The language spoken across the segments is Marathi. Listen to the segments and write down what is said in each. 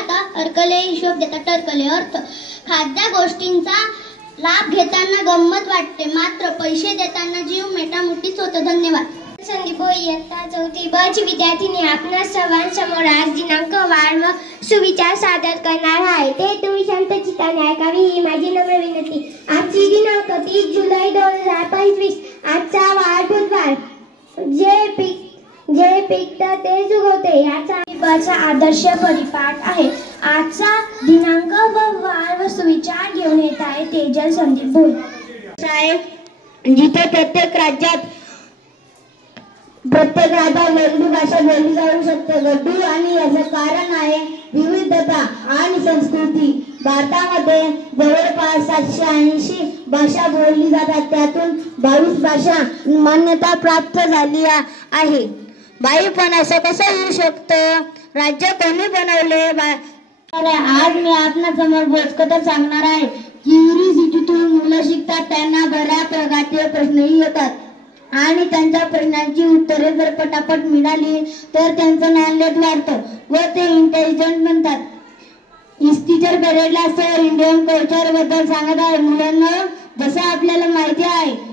खाता अरकले, हिशोब देता टरकले. अर्थ: खाद्य गोष्टींचा लाभ घेताना गंमत वाटते, मात्र पैसे देताना जीव मेटामुटीच होतो. धन्यवाद. संदीप भोई इयत्ता 4वी ब ची विद्यार्थिनी आपणा सर्वांसमोर आज दिनांक वार व सुविचार सादर करणार आहे. ते तुम्ही शांत चित्ताने ऐकावी ही माझी नम्र विनंती. आजची दिनांक 30 जुलै 2025. आजचा वार बुधवार. जे पिकतं ते उगवते याचा चा आदर्श परिपाठ आहे. आजचा दिनांक व वार व सुविचार घेऊन येत आहे तेजल संदीप भोई साहेब. जिथे प्रत्येक राज्यात वेगळी भाषा बोलली जाऊ शकते. गड्डू आणि याचं कारण आहे विविधता आणि संस्कृती. भारतामध्ये जवळपास 780 भाषा बोलली जातात. त्यातून 22 भाषा मान्यता प्राप्त झाली आहे. बाई पण असं कसं होऊ शकतं? राज्य कोणी बनवले? आज मी आपल्या समोर बोचकत सांगणार आहे. युनिव्हर्सिटीतून मुलं शिकतात, त्यांना बऱ्याच प्रकारचे प्रश्नही येतात आणि त्यांच्या प्रश्नांची उत्तरे जर पटापट मिळाली तर त्यांचं नॉलेज वाढतं व ते इंटेलिजंट बनतात. टीचर परेडला सर इंडियन कल्चर बद्दल सांगत आहे. मुलांना जसं आपल्याला माहिती आहे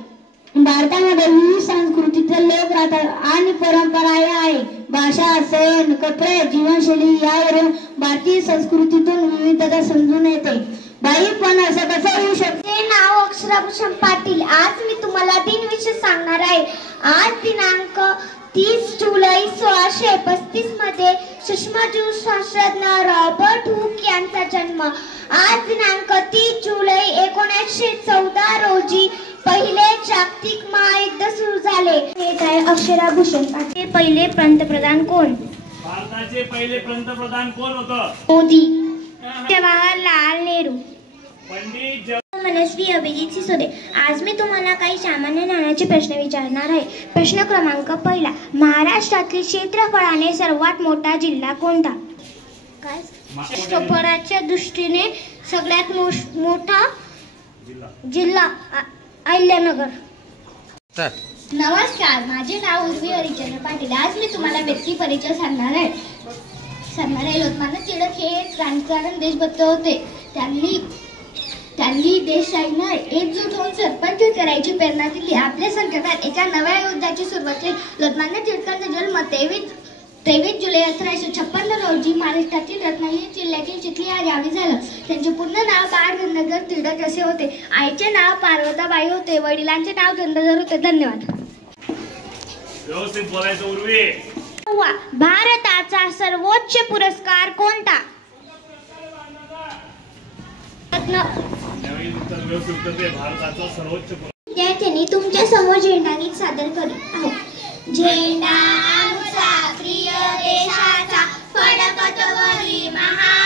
भारतामध्ये विविध संस्कृतीचे लोक राहतात आणि परंपरा आहे. भाषा, सण, कपडे, जीवनशैली यावरून भारतीय संस्कृतीतून विविधता समजून येते. बाई पण असं कसं होऊ शकते? नाव अक्षराभूषण पाटील. आज मी तुम्हाला दिनविषय सांगणार आहे. आज दिनांक 30 जुलै 1635 मध्ये सूक्ष्मजीवशास्त्रज्ञ रॉबर्ट हुक यांचा जन्म. आज दिनांक 30 जुलै 1914 रोजी पहिले जागतिक महायुद्ध सुरू झाले. हे काय अक्षराभूषण पाटील. पहिले पंतप्रधान कोण? भारताचे पहिले पंतप्रधान कोण होतं? मोदी. जवाहरलाल नेहरू. पंडित मनस्वी अभिजित सिसोदे. आज मी तुम्हाला काही सामान्य ज्ञानाचे प्रश्न विचारणार आहे. प्रश्न क्रमांक 1. महाराष्ट्रातील क्षेत्रफळाने सर्वात मोठा जिल्हा कोणता? क्षेत्रफळाच्या दृष्टीने सगळ्यात मोठा जिल्हा अहिल्यानगर. नमस्कार, माझे नाव उर्वी हरिचंद्र पाटील. आज मी तुम्हाला व्यक्ती परिचय सांगणार आहे. लोकमान्य टिळक हे क्रांतिकारक देशभक्त होते. त्यांनी देशाला एकजूट होऊन सरपंच करायची प्रेरणा दिली. आपल्या संकटात एका नव्या युद्धाची सुरुवात केली. लोकमान्य टिळकांचा जन्म 23 जुलै 1856 रोजी महाराष्ट्रातील रत्नागिरी जिल्ह्यातील चिखली या गावी झालं. त्यांचे पूर्ण नाव बाळ गंगाधर टिळक असे होते. आईचे नाव पार्वताबाई होते. वडिलांचे नाव गंगाधर होते. धन्यवाद. व्यवस्थित बोलायचं उर्वी. भारताचा सर्वोच्च पुरस्कार कोणता? भारताचा सर्वोच्च विद्यार्थ्यांनी तुमच्या समोर झेंडा गीत सादर करीत आहोत. झेंडा आमचा प्रिय देशाचा फडकतो वरी महा